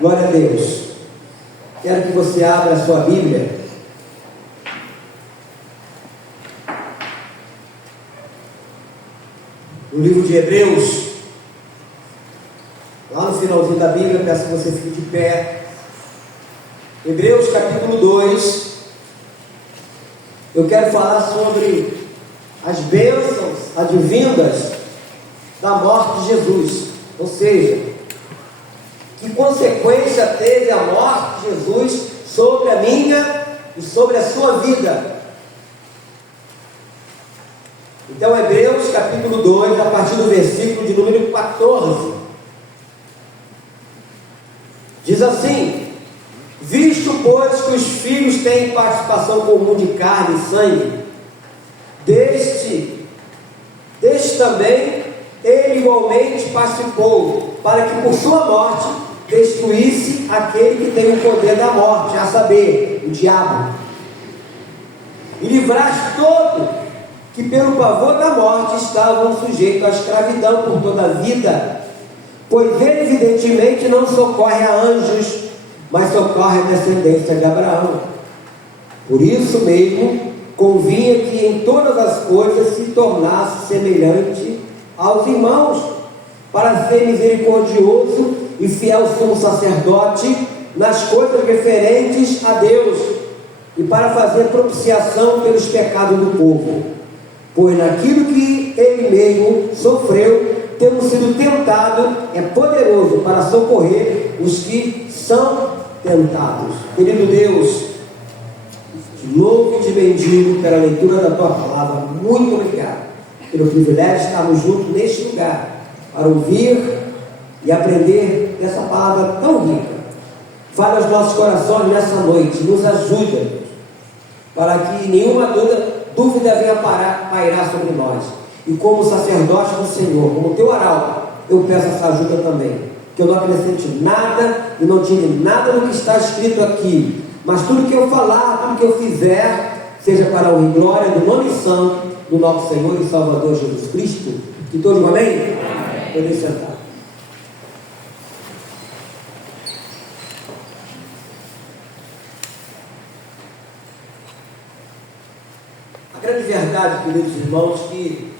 Glória a Deus. Quero que você abra a sua Bíblia no livro de Hebreus, lá no finalzinho da Bíblia. Peço que você fique de pé. Hebreus capítulo 2. Eu quero falar sobre as bênçãos advindas da morte de Jesus. Ou seja, que consequência teve a morte de Jesus sobre a minha e sobre a sua vida. Então, Hebreus capítulo 2, a partir do versículo de número 14, diz assim: visto, pois, que os filhos têm participação comum de carne e sangue, deste também ele igualmente participou, para que por sua morte destruísse aquele que tem o poder da morte, a saber, o diabo, e livrasse todos que pelo pavor da morte estavam sujeitos à escravidão por toda a vida, pois ele evidentemente não socorre a anjos, mas socorre a descendência de Abraão. Por isso mesmo convinha que em todas as coisas se tornasse semelhante aos irmãos, para ser misericordioso e fiel sumo sacerdote nas coisas referentes a Deus, e para fazer propiciação pelos pecados do povo. Pois naquilo que ele mesmo sofreu, tendo sido tentado, é poderoso para socorrer os que são tentados. Querido Deus, te louvo e te bendigo pela leitura da tua palavra. Muito obrigado pelo privilégio de estarmos juntos neste lugar, para ouvir e aprender dessa palavra tão rica. Fale aos nossos corações nessa noite, nos ajuda, para que nenhuma dúvida venha pairar sobre nós. E como sacerdote do Senhor, como teu arauto, eu peço essa ajuda também, que eu não acrescente nada e não tire nada do que está escrito aqui, mas tudo que eu falar, tudo que eu fizer, seja para a honra e glória do nome santo do nosso Senhor e Salvador Jesus Cristo. Que todos amém? Amém. Podem sentar. A grande verdade, queridos irmãos, que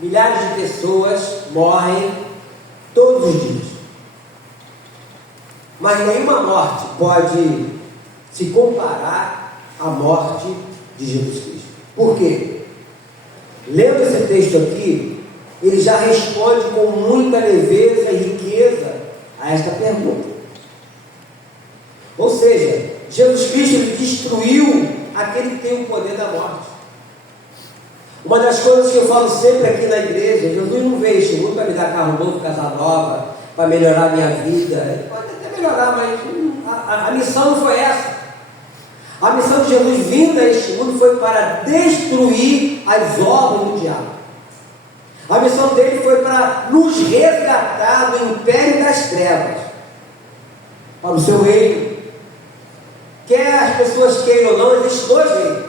milhares de pessoas morrem todos os dias, mas nenhuma morte pode se comparar à morte de Jesus Cristo. Por quê? Lendo esse texto aqui, ele já responde com muita leveza e riqueza a esta pergunta. Ou seja, Jesus Cristo, ele destruiu aquele que tem o poder da morte. Uma das coisas que eu falo sempre aqui na igreja: Jesus não veio este mundo para me dar carro novo, casa nova, para melhorar a minha vida. Ele pode até melhorar, mas a missão não foi essa. A missão de Jesus vindo a este mundo foi para destruir as obras do diabo. A missão dele foi para nos resgatar do império das trevas para o seu reino. Quer as pessoas queiram ou não, existem dois reinos: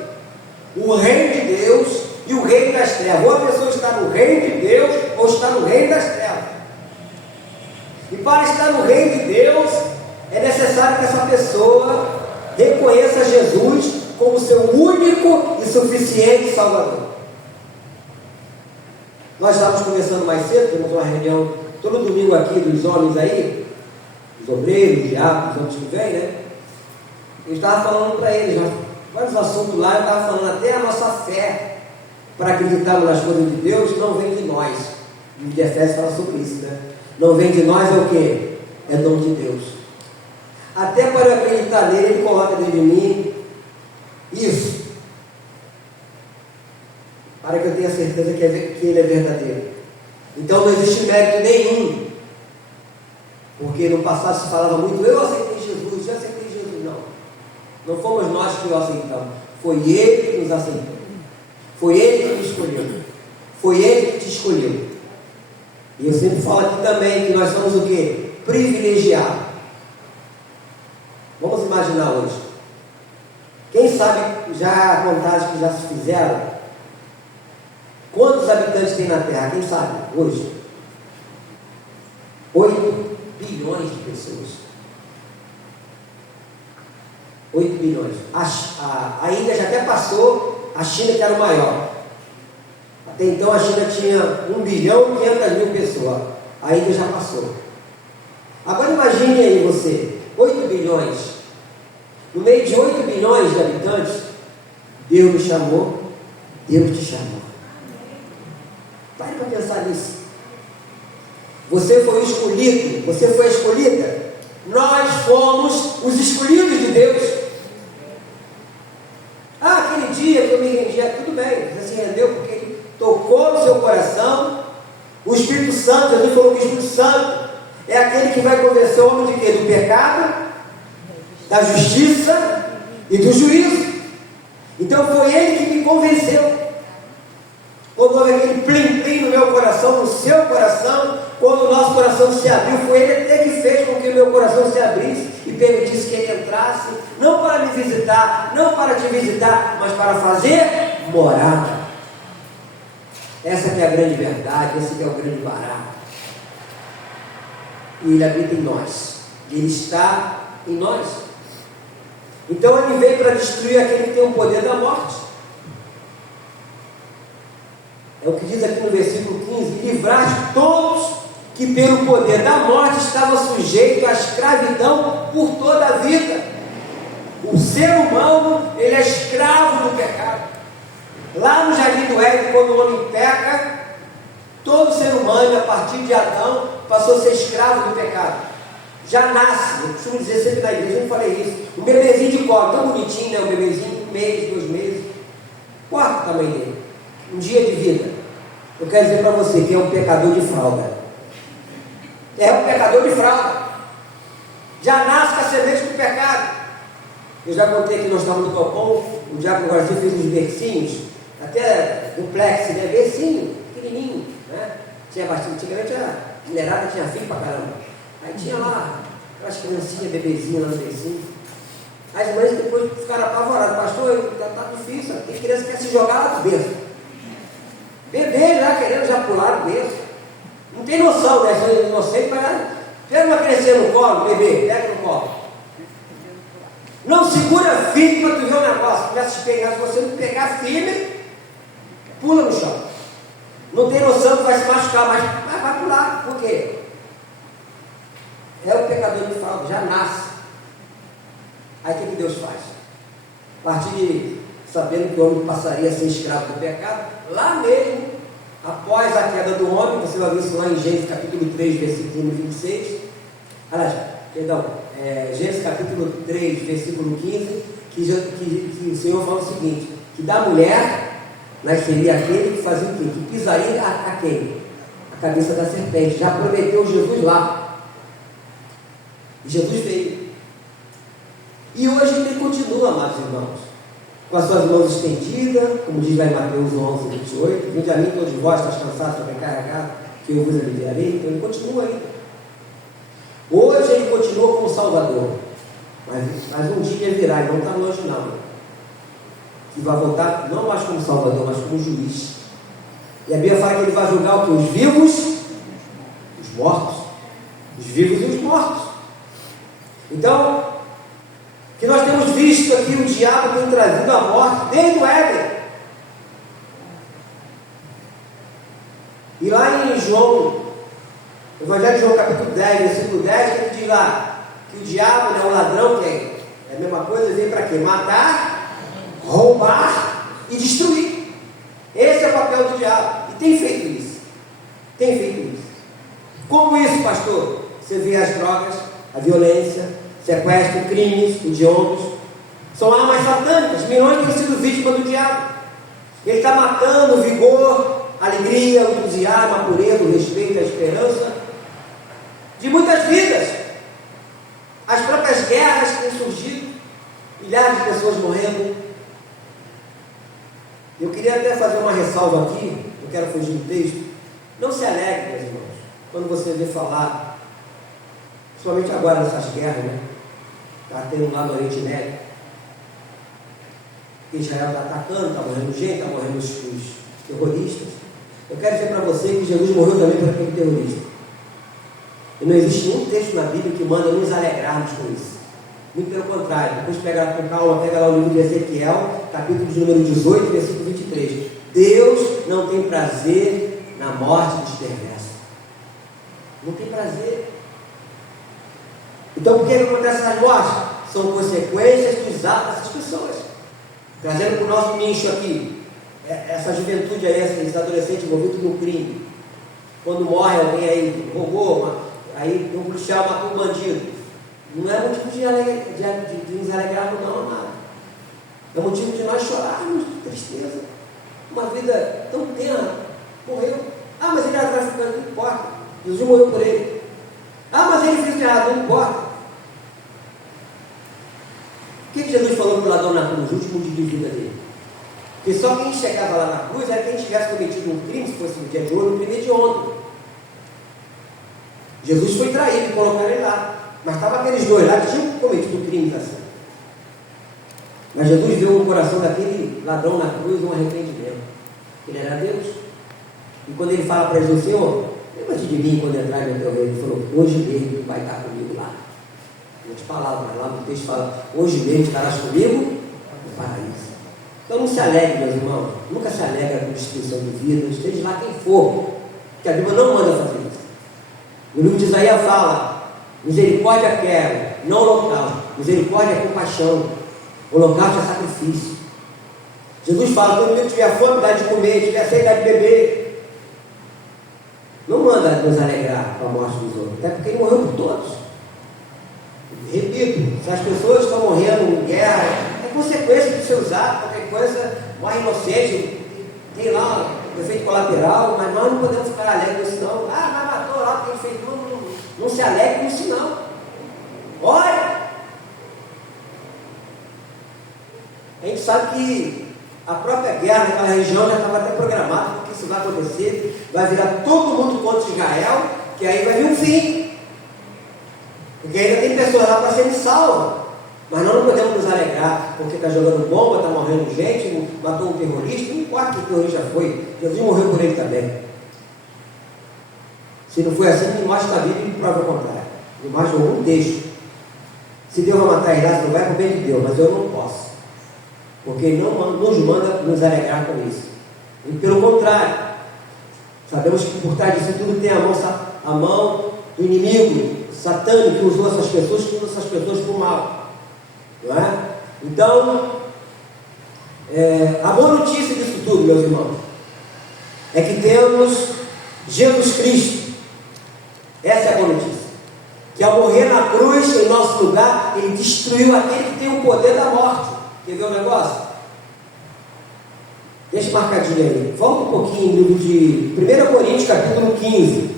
o reino de Deus e o reino das trevas. Ou a pessoa está no reino de Deus ou está no reino das trevas. E para estar no reino de Deus é necessário que essa pessoa reconheça Jesus como seu único e suficiente Salvador. Nós estávamos conversando mais cedo, temos uma reunião todo domingo aqui dos homens aí, os obreiros, os diabos, os homens que vêm, né? Eu estava falando para eles, vários assuntos lá, eu estava falando até a nossa fé para acreditarmos nas coisas de Deus não vem de nós. O de Efésios fala sobre isso, né? Não vem de nós, é o quê? É dom de Deus. Até para eu acreditar nele, ele coloca dentro de mim isso, para que eu tenha certeza que ele é verdadeiro. Então não existe mérito nenhum, porque no passado se falava muito: eu aceitei Jesus, já aceitei Jesus. Não fomos nós que o aceitamos, foi ele que nos aceitou, foi ele que nos escolheu, foi ele que te escolheu. E eu sempre falo aqui também que nós somos o quê? Privilegiados. Vamos imaginar hoje. Quem sabe já a contagem que já se fizeram? Quantos habitantes tem na Terra? Quem sabe hoje? 8 bilhões de pessoas. 8 bilhões. A Índia já até passou a China, que era o maior. Até então a China tinha 1 bilhão e 500 mil pessoas. A Índia já passou. Agora imagine aí você, 8 bilhões. No meio de 8 bilhões de habitantes, Deus me chamou, Deus te chamou. Pare para pensar nisso. Você foi escolhido, você foi escolhida. Nós fomos os escolhidos de Deus. Aquele dia que eu me rendi, tudo bem, você se rendeu porque Ele tocou no seu coração. O Espírito Santo, Jesus falou que o Espírito Santo é aquele que vai convencer o homem de quê? Do pecado, da justiça e do juízo. Então foi Ele que me convenceu. Quando houve aquele plim-plim no meu coração, no seu coração, quando o nosso coração se abriu, foi Ele até que fez com que o meu coração se abrisse e permitisse que Ele entrasse, não para me visitar, não para te visitar, mas para fazer morada. Essa que é a grande verdade, esse que é o grande barato. E Ele habita em nós, Ele está em nós. Então Ele veio para destruir aquele que tem o poder da morte. É o que diz aqui no versículo 15: livrar todos que pelo poder da morte estavam sujeitos à escravidão por toda a vida. O ser humano, ele é escravo do pecado. Lá no Jardim do Éden, quando o homem peca, todo ser humano, a partir de Adão, passou a ser escravo do pecado. Já nasce, eu costumo dizer sempre na igreja, eu não falei isso, um bebezinho de colo, tão bonitinho, né? Um bebezinho, 1 mês, 2 meses, quarto o tamanho dele, um dia de vida. Eu quero dizer para você que é um pecador de fralda. É um pecador de fralda. Já nasce com a semente do pecado. Eu já contei que nós estávamos no galpão, o Diácono Garcia fez uns bercinhos, até duplex, né? Bercinho, pequenininho, né? Tinha bastante, antigamente a mulherada tinha filho pra caramba. Aí tinha lá aquelas criancinhas, bebezinhas lá no bercinho. As mães depois ficaram apavoradas: pastor, tá difícil, tem criança que quer se jogar lá do berço. Bebê já querendo já pular no berço. Não tem noção, né? São inocentes, mas pega uma criança no colo, bebê, pega no colo. Não segura firme para tu ver o negócio. Começa a te pegar, se você não pegar firme, pula no chão. Não tem noção que vai se machucar, mas vai pular. Por quê? É o pecador de fralda, já nasce. Aí o que Deus faz? A partir de sabendo que o homem passaria a ser escravo do pecado, lá mesmo, após a queda do homem, você vai ver isso lá em Gênesis capítulo 3, versículo 26. Gênesis capítulo 3, versículo 15, que o Senhor fala o seguinte: que da mulher nasceria aquele que fazia o quê? Que pisaria a quem? A cabeça da serpente. Já prometeu Jesus lá. E Jesus veio. E hoje ele continua, amados irmãos, com as suas mãos estendidas, como diz lá em Mateus 11, 28, vinde a mim todos vós, estás cansados, sobrecarregados, que eu vos aliviarei. Então ele continua ainda. Hoje ele continua como Salvador, mas um dia virá, e não está longe não, que vai voltar não mais como Salvador, mas como juiz. E a Bíblia fala que ele vai julgar o que? Os vivos, os mortos, os vivos e os mortos. Então, que nós temos visto aqui, o diabo tem trazido a morte desde o Éden. E lá em João, Evangelho de João capítulo 10, versículo 10, ele diz lá que o diabo, né, o ladrão, que é a mesma coisa, veio para quê? Matar, roubar e destruir. Esse é o papel do diabo. E tem feito isso. Tem feito isso. Como isso, pastor? Você vê as drogas, a violência, sequestro, crimes, hediondos. São armas satânicas. Milhões têm sido vítimas do diabo. Ele está matando o vigor, a alegria, o entusiasmo, a pureza, o respeito, a esperança de muitas vidas. As próprias guerras que têm surgido, milhares de pessoas morrendo. Eu queria até fazer uma ressalva aqui, eu quero fugir do texto. Não se alegre, meus irmãos, quando você vê falar, principalmente agora nessas guerras, né? Está tendo lá no Oriente Médio, Israel está atacando, está morrendo gente, está morrendo os terroristas. Eu quero dizer para você que Jesus morreu também por aquele terrorista. E não existe nenhum texto na Bíblia que manda nos alegrarmos com isso. Muito pelo contrário. Depois pega com calma, pega lá o livro de Ezequiel, capítulo de número 18, versículo 23. Deus não tem prazer na morte dos perversos. Não tem prazer. Então, por que acontece essas mortes? São consequências dos atos dessas pessoas. Trazendo para o nosso nicho aqui, essa juventude aí, esses adolescentes envolvidos no crime. Quando morre alguém aí, roubou, aí um policial matou um bandido. Não é motivo de nos alegrarmos, não, amado. É motivo de nós chorarmos de tristeza. Uma vida tão tenra, morreu. Ah, mas ele era traficante, não importa. Jesus morreu por ele. Ah, mas ele fez errado, não importa. O que Jesus falou para o ladrão na cruz, o último dia de vida dele? Porque só quem chegava lá na cruz era quem tivesse cometido um crime, se fosse no dia de hoje, no crime de ontem. Jesus foi traído e colocaram ele lá. Mas estavam aqueles dois lá que tinham cometido crimes assim. Mas Jesus viu no coração daquele ladrão na cruz um arrependimento. Ele era Deus. E quando ele fala para Jesus, Senhor, lembra-te de mim quando entrar no teu reino. Ele falou, hoje mesmo tu vai estar comigo lá. Outras palavras, lá no texto fala, hoje mesmo estarás comigo no paraíso. Então não se alegre, meus irmãos. Nunca se alegra com destruição de vida, esteja lá quem for. Porque a Bíblia não manda fazer isso. O livro de Isaías fala, misericórdia quero, não holocausto. Misericórdia é compaixão. Holocausto é sacrifício. Jesus fala, quando eu tiver fome, dá de comer, tiver sede, dá de beber. Não manda nos alegrar com a morte dos outros, até porque ele morreu por todos. Repito, se as pessoas estão morrendo em guerra, é consequência dos seus atos, qualquer coisa, morre inocente, tem lá um efeito colateral, mas nós não podemos ficar alegres com isso não. Ah, mas matou lá, porque ele fez tudo, não se alegre com isso não. Olha! A gente sabe que a própria guerra naquela região já estava até programada, porque isso vai acontecer, vai virar todo mundo contra Israel, que aí vai vir um fim. Porque ainda tem pessoas lá para serem salvas. Mas nós não podemos nos alegrar porque está jogando bomba, está morrendo gente, matou um terrorista. Não importa que o terrorista foi, Jesus morreu por ele também. Se não foi assim, me mostra a Bíblia e prova o contrário. Me mostra um texto. Se Deus vai matar Israel, não vai para o bem de Deus, mas eu não posso. Porque Ele não nos manda nos alegrar com isso. E pelo contrário, sabemos que por trás disso tudo tem a mão do inimigo satânico que usou essas pessoas, que usa essas pessoas por mal. Não é? Então, a boa notícia disso tudo, meus irmãos, é que temos Jesus Cristo. Essa é a boa notícia. Que ao morrer na cruz, em nosso lugar, Ele destruiu aquele que tem o poder da morte. Quer ver o negócio? Deixa marcadinho aí. Volta um pouquinho no livro de 1 Coríntios, capítulo 15.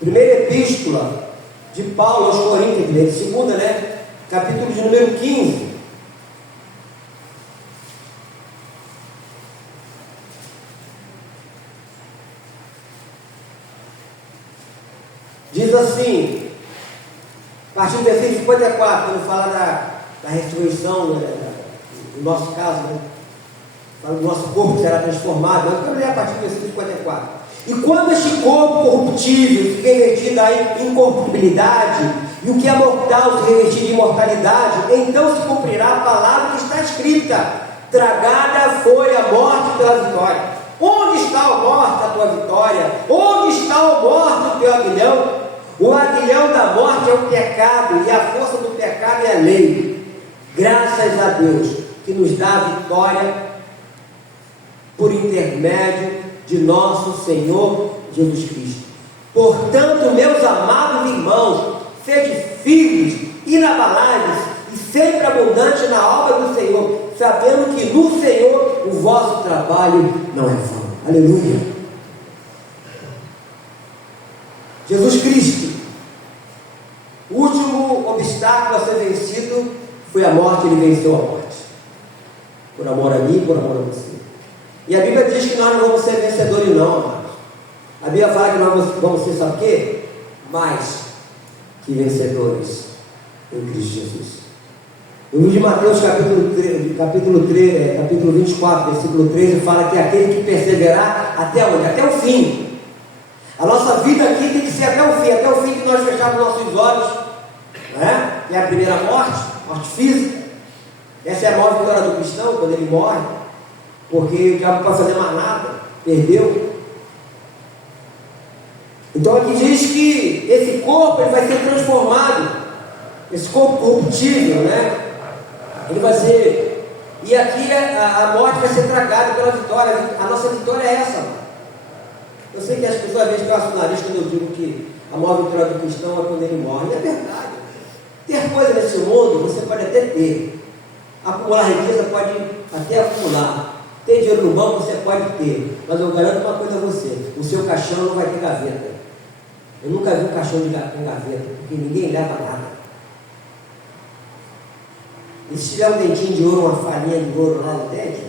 Primeira epístola de Paulo aos Coríntios, segunda, né? Capítulo de número 15. Diz assim, a partir do versículo 54, quando fala da ressurreição, né, no nosso caso, né, fala do nosso corpo que será transformado. Eu quero ler a partir do versículo 54. E quando este corpo corruptível se revestir em incorruptibilidade, e o que é mortal se revestir de imortalidade, então se cumprirá a palavra que está escrita: tragada foi a morte pela vitória. Onde está, ó morte, a tua vitória? Onde está, ó morte, o teu aguilhão? O aguilhão da morte é o pecado, e a força do pecado é a lei. Graças a Deus que nos dá a vitória por intermédio de nosso Senhor Jesus Cristo. Portanto, meus amados irmãos, sede firmes, inabaláveis e sempre abundantes na obra do Senhor, sabendo que no Senhor o vosso trabalho não é vão. Aleluia. Jesus Cristo, o último obstáculo a ser vencido foi a morte. Ele venceu a morte por amor a mim, por amor a você. E a Bíblia diz que nós não vamos ser vencedores não, amados. A Bíblia fala que nós vamos ser, sabe o quê? Mais que vencedores em Cristo Jesus. No livro de Mateus, capítulo 24, versículo 13, fala que aquele que perseverar até onde? Até o fim. A nossa vida aqui tem que ser até o fim que nós fecharmos nossos nossos olhos, né? Que é a primeira morte, morte física. Essa é a maior vitória do cristão, quando ele morre, porque o diabo não pode fazer mais nada, perdeu. Então aqui diz que esse corpo ele vai ser transformado, esse corpo corruptível, né? Ele vai ser, e aqui a morte vai ser tragada pela vitória. A nossa vitória é essa. Eu sei que as pessoas às vezes passam o nariz quando eu digo que a maior vitória do cristão é quando ele morre. Não é verdade. Ter coisa nesse mundo você pode até ter. Acumular riqueza pode até acumular. Ter dinheiro no banco você pode ter. Mas eu garanto uma coisa a você: o seu caixão não vai ter gaveta. Eu nunca vi um caixão com gaveta, porque ninguém leva nada. E se tiver um dentinho de ouro, uma farinha de ouro lá no dente,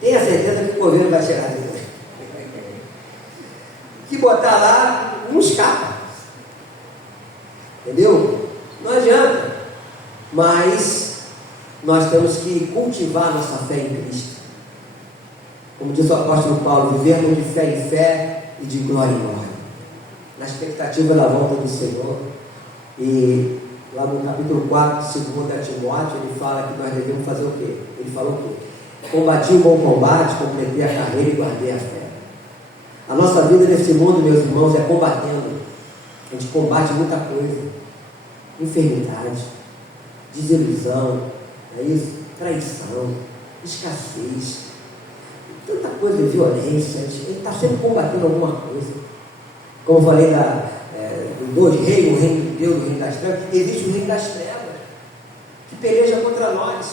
tenha certeza que o governo vai tirar dele. Que botar lá, não escapa. Entendeu? Não adianta. Mas nós temos que cultivar a nossa fé em Cristo. Como diz o apóstolo Paulo, vivermos de fé em fé e de glória em glória, na expectativa da volta do Senhor. E lá no capítulo 4, 2 Timóteo, ele fala que nós devemos fazer o quê? Ele falou o quê? Combati o bom combate, completei a carreira e guardei a fé. A nossa vida nesse mundo, meus irmãos, é combatendo. A gente combate muita coisa. Enfermidade, desilusão, é isso? Traição, escassez, tanta coisa de violência. A gente está sempre combatendo alguma coisa. Como eu falei do dois reinos, o reino de Deus e o reino das trevas, existe o reino das trevas, que peleja contra nós.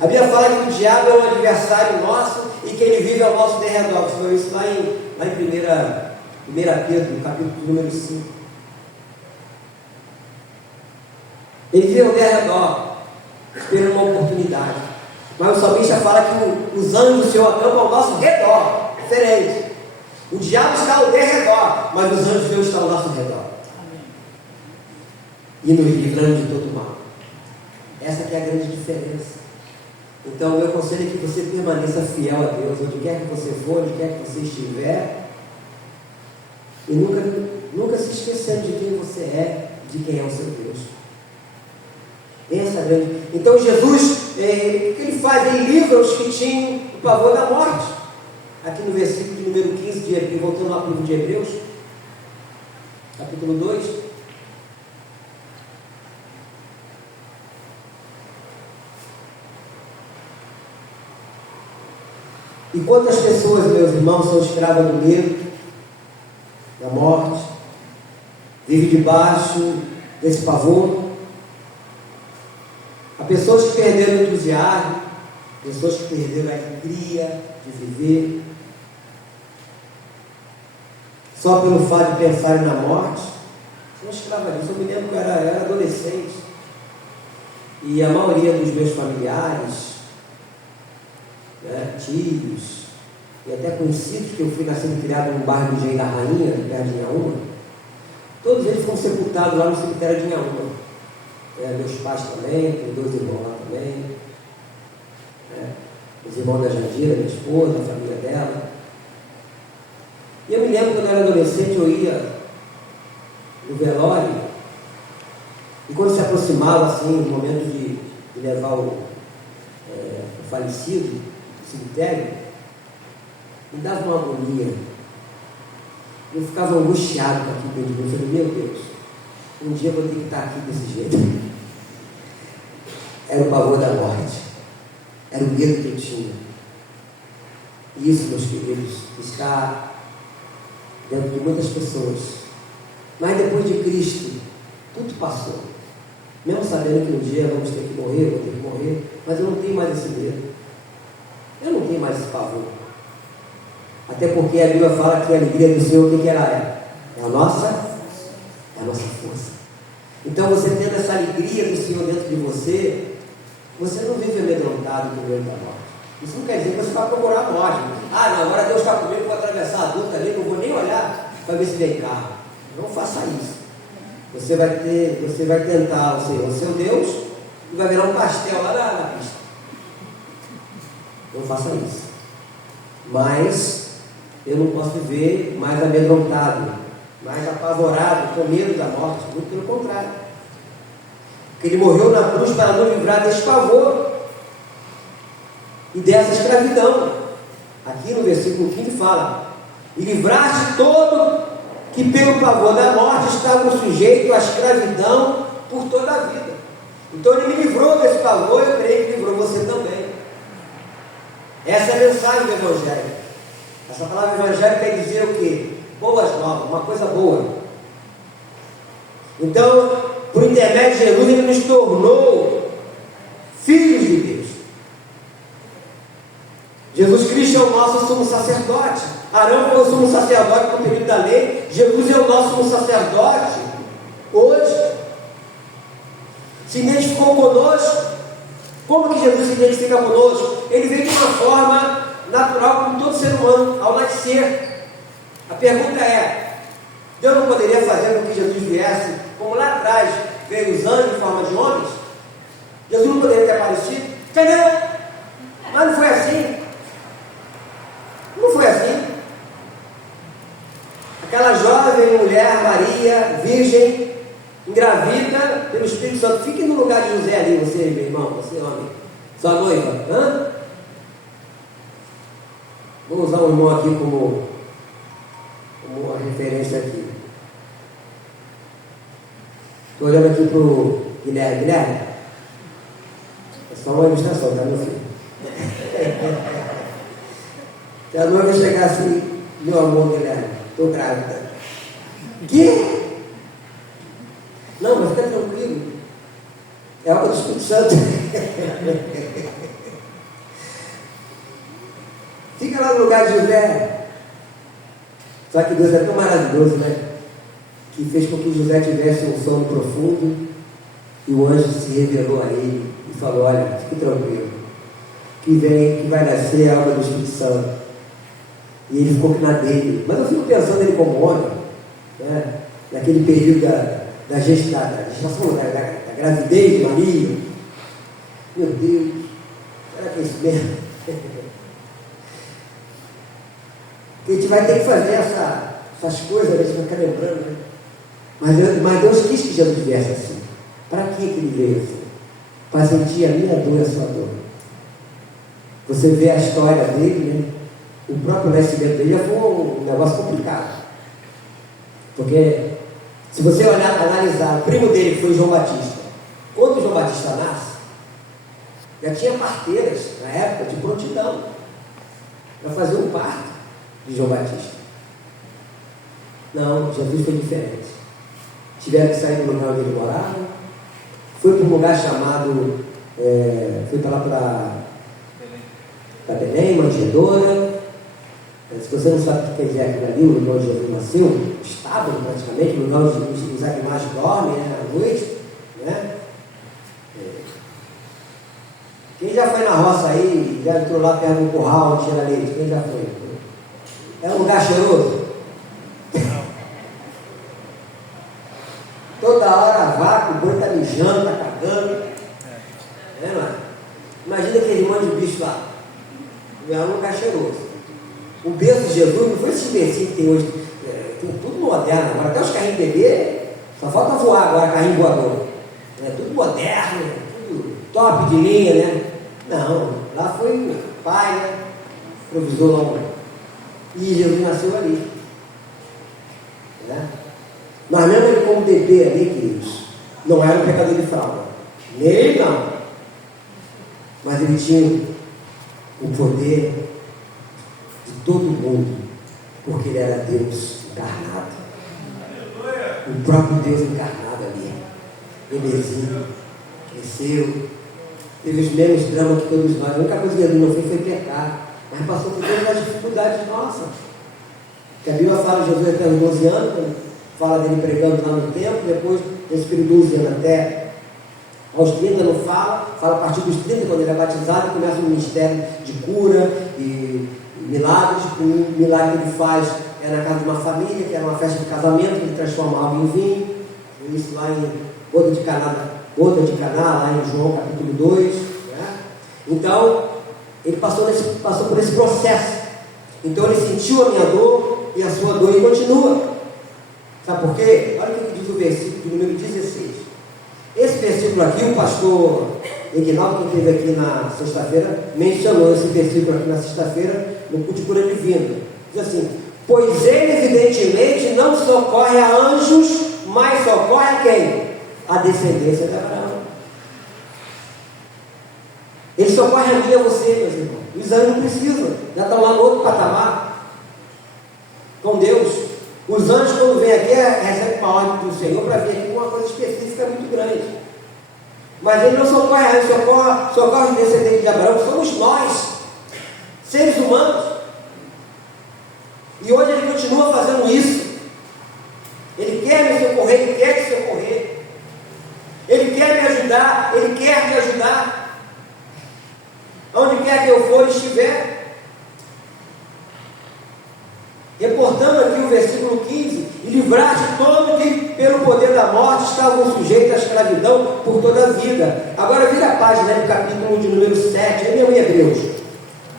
A Bíblia fala que o diabo é um adversário nosso e que ele vive ao nosso derredor. Você falou isso lá em 1 Pedro, capítulo número 5. Ele vive ao derredor, esperando uma oportunidade. Mas o salmista fala que os anjos do Senhor acampam ao nosso redor. Diferente. O diabo está ao derredor, mas os anjos de Deus estão ao nosso redor. E nos livrando de todo mal. Essa que é a grande diferença. Então, o meu conselho é que você permaneça fiel a Deus, onde quer que você for, onde quer que você estiver, e nunca se esquecendo de quem você é, de quem é o seu Deus. Essa é a grande. Então, Jesus, o que ele faz? Ele livra os que tinham o pavor da morte. Aqui no versículo de número 15 de Hebreus, voltando lá para o livro de Hebreus, capítulo 2. E quantas pessoas, meus irmãos, são escravas do medo, da morte, vivem debaixo desse pavor? Há pessoas que perderam o entusiasmo, pessoas que perderam a alegria de viver, só pelo fato de pensarem na morte. São escravas disso. Eu me lembro que eu era adolescente, e a maioria dos meus familiares, tios e até conhecidos, que eu fui nascido e criado no bairro do Engenho da Rainha, perto de Inhaúma, todos eles foram sepultados lá no cemitério de Inhaúma. Meus pais também, tenho 2 irmãos lá também, os irmãos da Jandira, minha esposa, a família dela. E eu me lembro quando eu era adolescente, eu ia no velório, e quando se aproximava assim, o momento de levar o falecido do cemitério, me dava uma agonia. Eu ficava angustiado com aquilo dentro de mim. Eu falei, meu Deus, um dia eu vou ter que estar aqui desse jeito. Era o pavor da morte, era o medo que eu tinha. E isso, meus queridos, está dentro de muitas pessoas. Mas depois de Cristo, tudo passou. Mesmo sabendo que um dia vamos ter que morrer, vou ter que morrer, mas eu não tenho mais esse medo. Eu não tenho mais esse pavor. Até porque a Bíblia fala que a alegria do Senhor, o que ela é? É a nossa força. Então, você tendo essa alegria do Senhor dentro de você, você não vive amedrontado com o medo da morte. Isso não quer dizer que você vai procurar a morte. Ah, não, agora Deus está comigo, vou atravessar a duta ali, não vou nem olhar para ver se vem carro. Não faça isso. Você vai tentar o seu Deus, e vai virar um pastel lá na pista. Não faça isso. Mas eu não posso viver mais amedrontado. mais apavorado, com medo da morte, muito pelo contrário. Porque ele morreu na cruz para nos livrar desse pavor e dessa escravidão. Aqui no versículo 15 fala: e livraste todo que pelo pavor da morte estava sujeito à escravidão por toda a vida. Então ele me livrou desse pavor, eu creio que livrou você também. Essa é a mensagem do Evangelho. Essa palavra Evangelho quer dizer o quê? Boas novas, uma coisa boa. Então, por intermédio de Jesus, ele nos tornou filhos de Deus. Jesus Cristo é o nosso sumo sacerdote. Arão foi o sumo sacerdote no período da lei. Jesus é o nosso sumo sacerdote hoje. Se identificou conosco. Como que Jesus se identifica conosco? Ele veio de uma forma natural, como todo ser humano, ao nascer. A pergunta é: Deus não poderia fazer com que Jesus viesse, como lá atrás veio usando em forma de homens? Jesus não poderia ter aparecido? Entendeu? Mas não foi assim. Não foi assim. Aquela jovem mulher, Maria, virgem, engravida pelo Espírito Santo. Fique no lugar de José ali, você, meu irmão, você, homem, sua noiva. Vou usar o irmão aqui como uma referência aqui. Estou olhando aqui para o Guilherme. Guilherme, é só uma ilustração, tá, meu filho? Se a noiva chegar assim: meu amor, Guilherme, estou grávida. Que? Não, mas fica tranquilo. É obra do Espírito Santo. Fica lá no lugar de José. Só que Deus é tão maravilhoso, né? Que fez com que José tivesse um sono profundo. E o anjo se revelou a ele e falou: olha, fique tranquilo, que vai nascer a obra do Espírito Santo. E ele ficou na dele. Mas eu fico pensando nele como homem, né? Naquele período da gestação, da gravidez de Maria. Meu Deus, será que é isso mesmo? A gente vai ter que fazer essas coisas, a gente vai ficar lembrando, né? Mas Deus quis que Jesus viesse assim. Para que ele veio assim? Para sentir a minha dor e a sua dor. Você vê a história dele, né? O próprio nascimento dele já foi um negócio complicado. Porque, se você olhar, analisar, o primo dele foi João Batista. Quando João Batista nasce, já tinha parteiras, na época, de prontidão, para fazer um parto de João Batista. Não, Jesus foi diferente. Tiveram que sair do lugar onde ele morava, foi para um lugar chamado, foi para lá para Belém, manjedoura. Se você não sabe o que é aquilo ali, o lugar onde Jesus nasceu, estábulo praticamente, o lugar onde os animais dormem, né, à noite, né? Quem já foi na roça aí, já entrou lá perto do curral onde tira leite? Quem já foi? É um lugar cheiroso? Toda hora a vaca, o boi está mijando, está cagando. Né, mano? Imagina aquele monte de bicho lá. É um lugar cheiroso. O berço de Jesus não foi esse bercinho que tem hoje. Tem tudo moderno agora. Até os carrinhos de bebê, só falta voar agora, carrinho voador. Tudo moderno, tudo top de linha, né? Não, lá foi o pai, né? Provisor lá. E Jesus nasceu ali. Né? Mas mesmo ele como bebê ali, queridos, não era um pecador de fralda. Nele não. Mas ele tinha o poder de todo mundo, porque ele era Deus encarnado. O próprio Deus encarnado ali. Bebezinho, cresceu, teve os mesmos dramas que todos nós. A única coisa que ele não fez foi pecar, mas passou por todas as dificuldades nossas. Que a Bíblia fala de Jesus até os 12 anos, fala dele pregando lá no templo, depois desse período 12 anos até aos 30 não fala a partir dos 30, quando ele é batizado, começa um ministério de cura e milagres. O milagre que ele faz é na casa de uma família, que era uma festa de casamento, que ele transforma água em vinho. Foi isso lá em Boda de Caná, lá em João capítulo 2. Né? Então, ele passou por esse processo. Então ele sentiu a minha dor e a sua dor e continua. Sabe por quê? Olha o que diz o versículo de número 16. Esse versículo aqui, o pastor Eguinaldo, que esteve aqui na sexta-feira, mencionou esse versículo aqui na sexta-feira, no culto de cura divina. Diz assim: pois ele evidentemente não socorre a anjos, mas socorre a quem? A descendência de Abraão. Ele socorre a mim e a você, meus irmãos. Os anjos não precisam, já estão lá no outro patamar com Deus. Os anjos, quando vêm aqui, recebem uma ordem do Senhor para vir aqui com uma coisa específica muito grande. Mas ele não socorre a anjos, socorre os descendentes de Abraão, que somos nós, seres humanos. E hoje ele continua fazendo isso. Ele quer me socorrer, ele quer te socorrer. Ele quer me ajudar, ele quer te ajudar. Onde quer que eu for e estiver. Reportando aqui o versículo 15: e livrar-te todos que pelo poder da morte estavam sujeitos à escravidão por toda a vida. Agora vira a página do capítulo de número 7, é meu em Hebreus,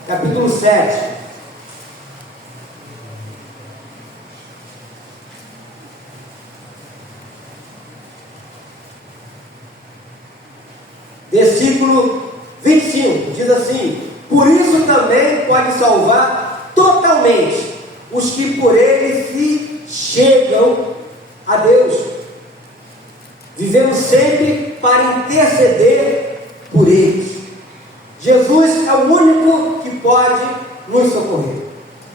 capítulo 7. Versículo 25, diz assim: por isso também pode salvar totalmente os que por ele se chegam a Deus. Vivemos sempre para interceder por eles. Jesus é o único que pode nos socorrer.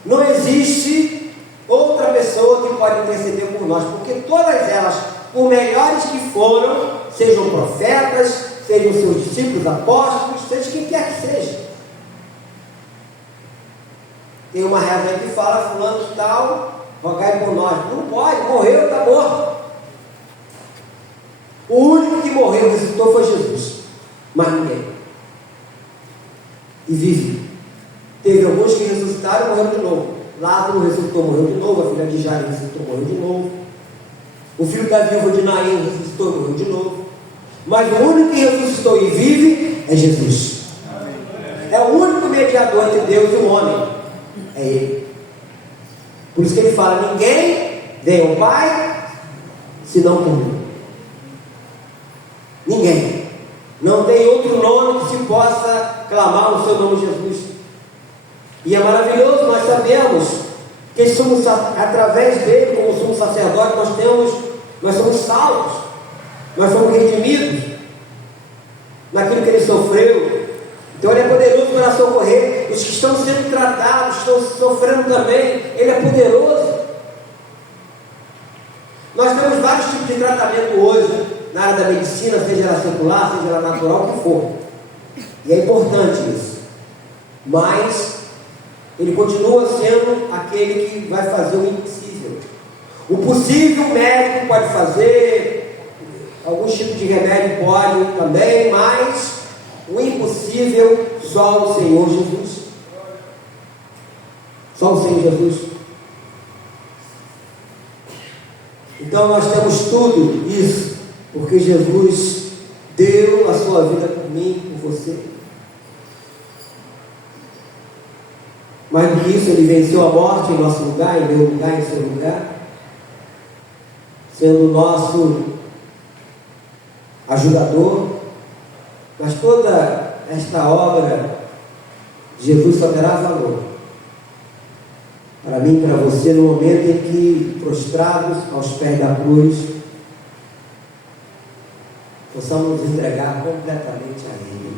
Não existe outra pessoa que pode interceder por nós, porque todas elas, por melhores que foram, sejam profetas, sejam seus discípulos, apóstolos, seja quem quer que seja. Tem uma reza aí que fala: fulano de tal, rogai por nós. Não pode, morreu, está morto. O único que morreu e ressuscitou foi Jesus, mas ninguém. E vive. Teve alguns que ressuscitaram e morreram de novo. Lázaro ressuscitou, morreu de novo. A filha de Jairo ressuscitou, morreu de novo. O filho da viúva de Naim ressuscitou e morreu de novo. Mas o único que ressuscitou e vive é Jesus. É o único mediador entre Deus e o homem. É Ele. Por isso que ele fala: ninguém vem ao Pai senão por mim. Ninguém. Não tem outro nome que se possa clamar no seu nome, Jesus. E é maravilhoso, nós sabemos que somos, através dele, como somos sacerdotes, nós somos salvos, nós somos redimidos naquilo que ele sofreu. Então ele é poderoso para socorrer os que estão sendo tratados, estão sofrendo também. Ele é poderoso. Nós temos vários tipos de tratamento hoje na área da medicina, seja ela secular, seja ela natural, o que for. E é importante isso. Mas ele continua sendo aquele que vai fazer o impossível. O possível o médico pode fazer, alguns tipos de remédio pode também, mas o impossível só o Senhor Jesus. Só o Senhor Jesus. Então nós temos tudo isso, porque Jesus deu a sua vida por mim, por você. Mais do que isso, ele venceu a morte em nosso lugar, em meu lugar, em seu lugar, sendo o nosso ajudador. Mas toda esta obra de Jesus só terá valor para mim e para você no momento em que, prostrados aos pés da cruz, possamos nos entregar completamente a Ele.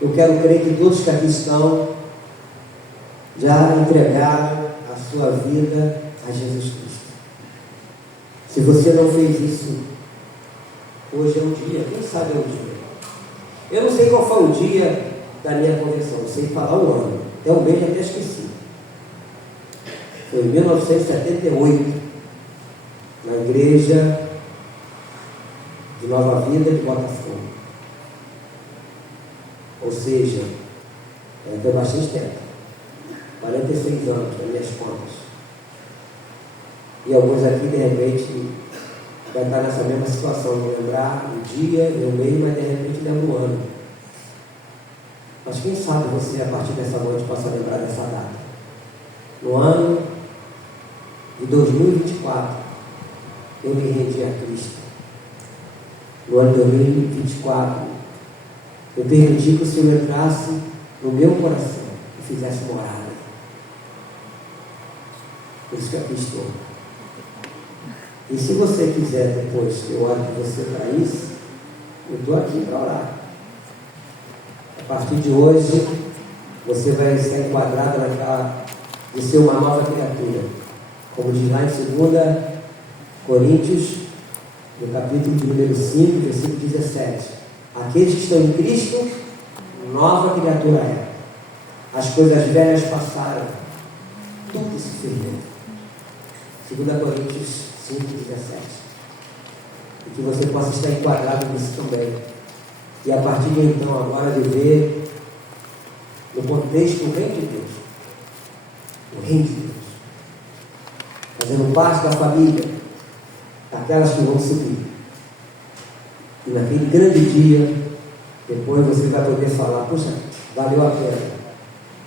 Eu quero crer que todos que aqui estão já entregaram a sua vida a Jesus Cristo. Se você não fez isso, hoje é um dia, quem sabe é um dia. Eu não sei qual foi o dia da minha conversão, não sei falar o ano, até o mês até esqueci. Foi em 1978, na igreja de Nova Vida de Botafogo. Ou seja, foi bastante tempo, 46 anos, nas minhas contas. E alguns aqui, de repente, vai estar nessa mesma situação, de lembrar o dia, o mês, mas de repente lembra o ano. Mas quem sabe você, a partir dessa noite, possa lembrar dessa data. No ano de 2024, eu me rendi a Cristo. No ano de 2024, eu permiti que o Senhor entrasse no meu coração e fizesse morada. Por isso que aqui estou. E se você quiser depois que eu ore por você para isso, eu estou aqui para orar. A partir de hoje, você vai ser enquadrado naquela de ser uma nova criatura. Como diz lá em 2 Coríntios, no capítulo de número 5, versículo 17. Aqueles que estão em Cristo, nova criatura é. As coisas velhas passaram, tudo se fez novo. 2 Coríntios 5, 17. E que você possa estar enquadrado nisso também. E a partir de então, agora viver no contexto do reino de Deus. O reino de Deus. Fazendo parte da família, daquelas que vão subir. E naquele grande dia, depois você vai poder falar, puxa, valeu a pena.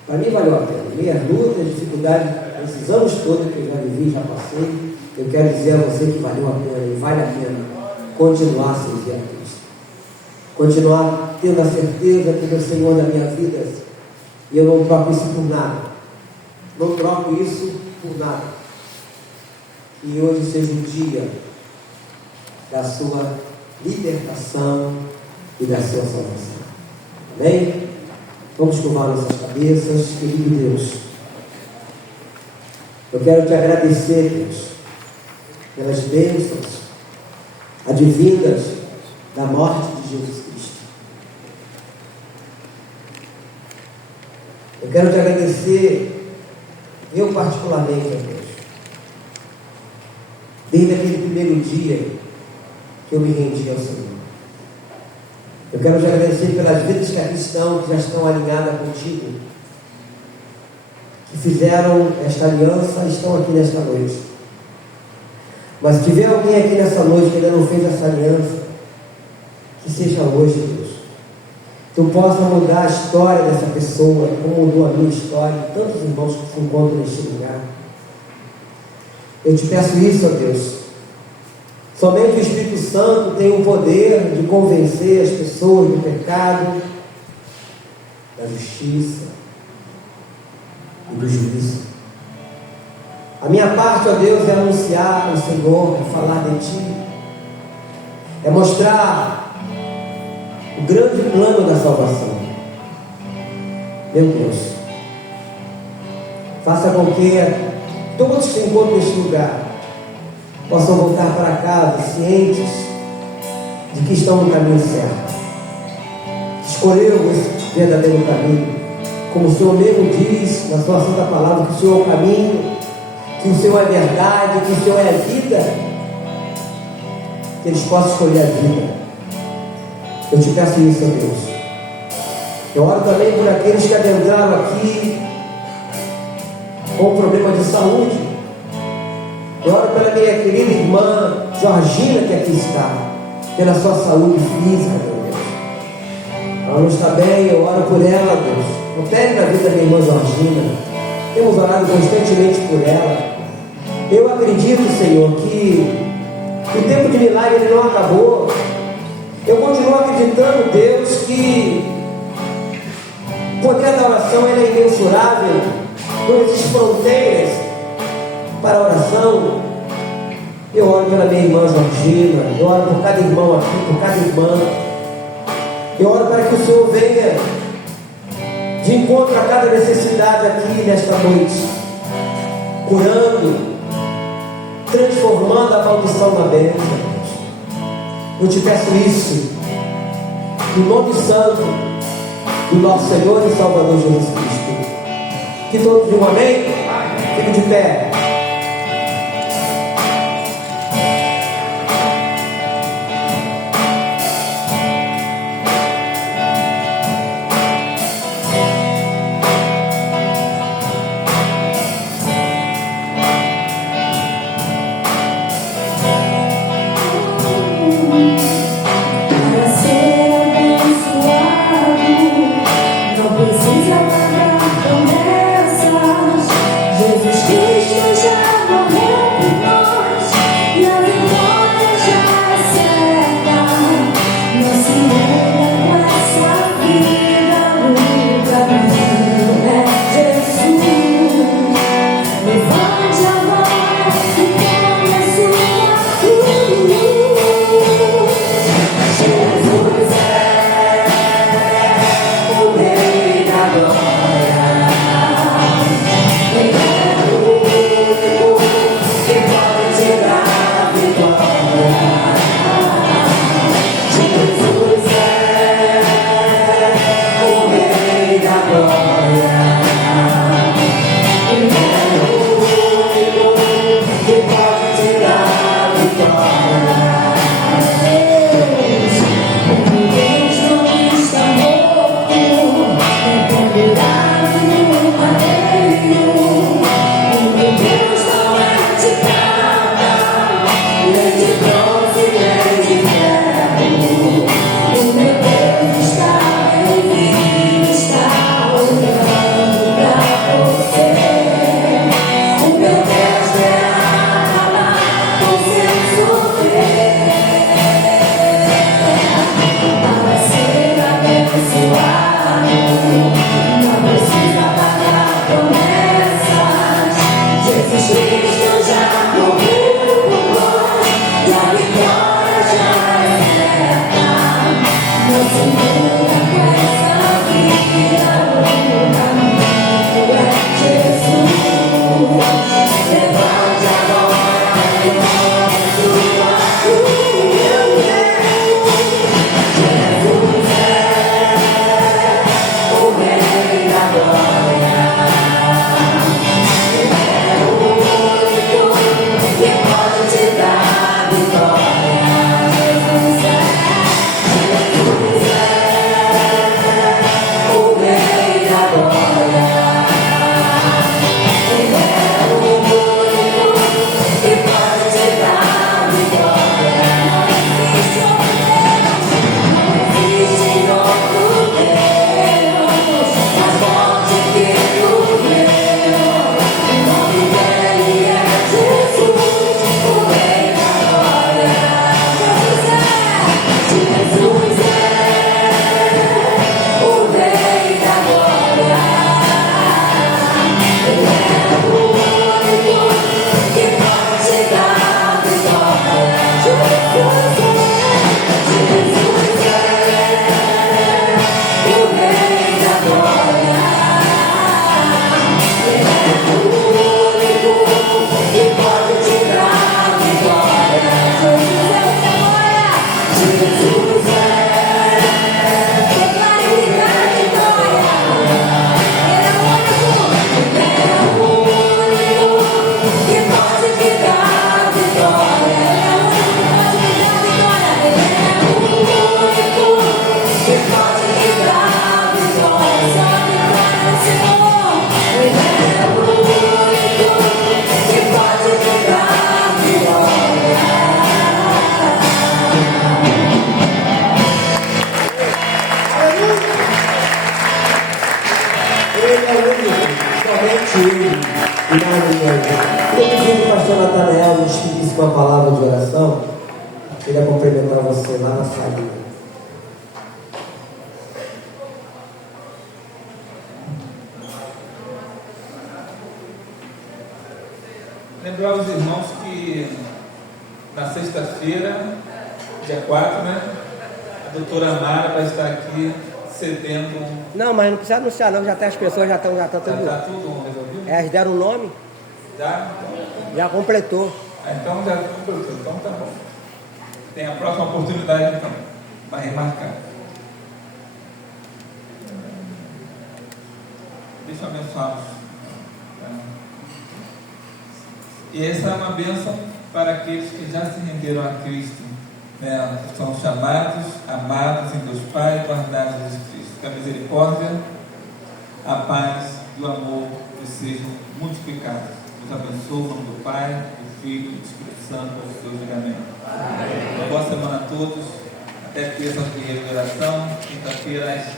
Para mim valeu a pena. Minhas lutas, dificuldades, esses anos todos que eu já vivi, já passei, eu quero dizer a você que valeu a pena e vale a pena continuar a servir a Cristo. Continuar tendo a certeza que o Senhor da minha vida, e eu não troco isso por nada. Não troco isso por nada. Que hoje seja um dia da sua libertação e da sua salvação. Amém? Vamos curvar nossas cabeças. Querido Deus, eu quero te agradecer, Deus, pelas bênçãos advindas da morte de Jesus Cristo. Eu quero te agradecer, eu particularmente, Deus, desde aquele primeiro dia que eu me rendi ao Senhor. Eu quero te agradecer pelas vidas que aqui estão, que já estão alinhadas contigo, que fizeram esta aliança e estão aqui nesta noite. Mas se tiver alguém aqui nessa noite que ainda não fez essa aliança, que seja hoje, Deus. Tu possa mudar a história dessa pessoa, como mudou a minha história, e tantos irmãos que se encontram neste lugar. Eu te peço isso, ó Deus. Somente o Espírito Santo tem o poder de convencer as pessoas do pecado, da justiça e do juízo. A minha parte, ó Deus, é anunciar o Senhor, é falar de Ti, é mostrar o grande plano da salvação. Meu Deus, faça com que todos que se encontram neste lugar possam voltar para casa cientes de que estão no caminho certo. Escolheu esse verdadeiro caminho, como o Senhor mesmo diz na sua santa palavra, que o Senhor é o caminho, que o Senhor é verdade, que o Senhor é a vida, que eles possam escolher a vida. Eu te peço isso, ó Deus. Eu oro também por aqueles que adentraram aqui com problema de saúde. Eu oro pela minha querida irmã Georgina, que aqui está, pela sua saúde física, meu Deus. Ela não está bem, eu oro por ela, Deus. Eu pego na vida da minha irmã Georgina. Temos orado constantemente por ela. Eu acredito, Senhor, que o tempo de milagre ele não acabou. Eu continuo acreditando, Deus, que o poder da oração ele é imensurável. Não existem fronteiras para a oração. Eu oro pela minha irmã Georgina, eu oro por cada irmão aqui, por cada irmã. Eu oro para que o Senhor venha de encontro a cada necessidade aqui nesta noite, curando, transformando a maldição na bênção. Eu te peço isso no nome santo do nosso Senhor e Salvador Jesus Cristo. Que todos digam amém? Fique de pé. Precisa pagar promessas. Jesus Cristo Com a palavra de oração, queria cumprimentar você lá na saída. Lembrar os irmãos que na sexta-feira, dia 4, né? A doutora Mara vai estar aqui cedendo. Não, mas não precisa anunciar não, já tem as pessoas já estão tudo. Já está tudo resolvido? Elas deram o nome? Já? Já completou. Então já completou, então tá bom. Tem a próxima oportunidade então, vai remarcar. Deixa eu abençoá-los. E essa é uma bênção para aqueles que já se renderam a Cristo, né? São chamados, amados em Deus Pai, guardados em Jesus Cristo. Que a misericórdia, a paz e o amor lhes sejam multiplicados. Deus abençoe o nome do Pai, do Filho e do Espírito Santo, para os seus ligamentos. Uma boa semana a todos. Até terça de oração, quinta-feira às